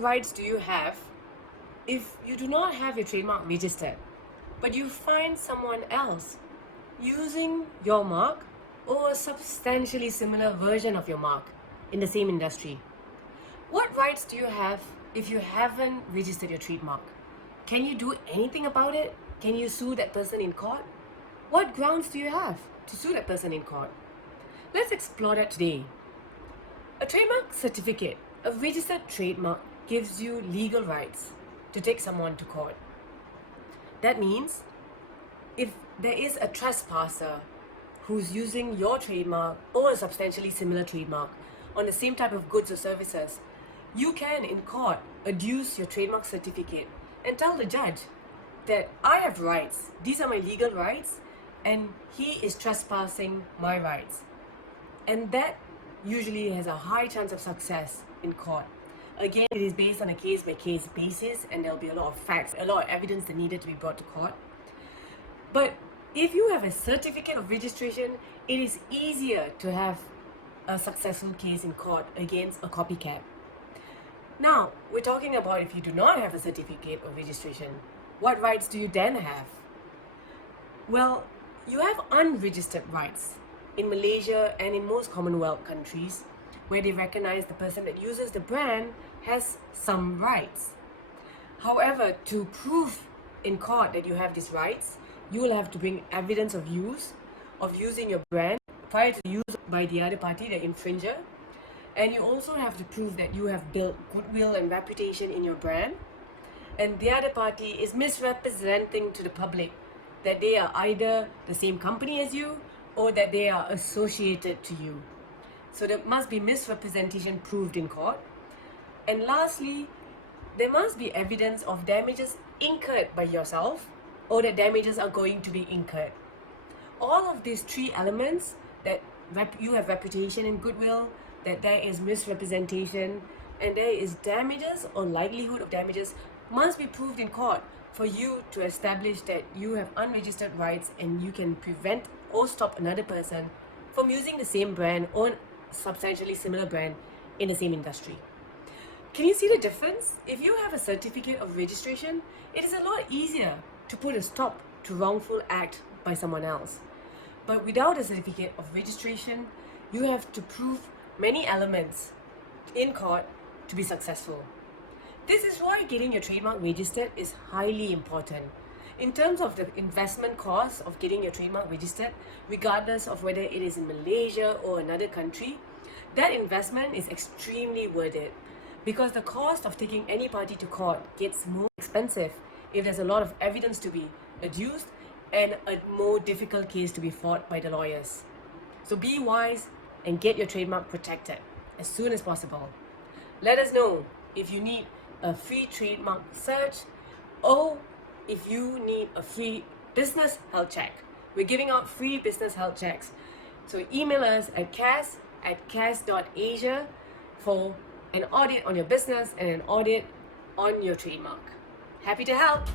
rights do you have if you do not have your trademark registered, but you find someone else using your mark or a substantially similar version of your mark in the same industry? What rights do you have if you haven't registered your trademark? Can you do anything about it? Can you sue that person in court? What grounds do you have to sue that person in court? Let's explore that today. A trademark certificate, a registered trademark, gives you legal rights to take someone to court. That means if there is a trespasser who's using your trademark or a substantially similar trademark on the same type of goods or services, you can in court adduce your trademark certificate and tell the judge that I have rights, these are my legal rights, and he is trespassing my rights. And that usually has a high chance of success in court. Again, it is based on a case-by-case basis, and there'll be a lot of facts, a lot of evidence that needed to be brought to court. But if you have a certificate of registration, it is easier to have a successful case in court against a copycat. Now, we're talking about if you do not have a certificate of registration, what rights do you then have? Well, you have unregistered rights in Malaysia and in most Commonwealth countries, where they recognize the person that uses the brand has some rights. However, to prove in court that you have these rights, you will have to bring evidence of using your brand prior to use by the other party, the infringer. And you also have to prove that you have built goodwill and reputation in your brand, and the other party is misrepresenting to the public that they are either the same company as you or that they are associated to you. So there must be misrepresentation proved in court. And lastly, there must be evidence of damages incurred by yourself or that damages are going to be incurred. All of these three elements, that you have reputation and goodwill, that there is misrepresentation, and there is damages or likelihood of damages, must be proved in court for you to establish that you have unregistered rights and you can prevent or stop another person from using the same brand or substantially similar brand in the same industry. Can you see the difference? If you have a certificate of registration, it is a lot easier to put a stop to wrongful act by someone else. But without a certificate of registration, you have to prove many elements in court to be successful. This is why getting your trademark registered is highly important. In terms of the investment cost of getting your trademark registered, regardless of whether it is in Malaysia or another country, that investment is extremely worth it, because the cost of taking any party to court gets more expensive if there's a lot of evidence to be adduced and a more difficult case to be fought by the lawyers. So be wise and get your trademark protected as soon as possible. Let us know if you need a free trademark search or if you need a free business health check. We're giving out free business health checks. So email us at cas@cas.asia for an audit on your business and an audit on your trademark. Happy to help!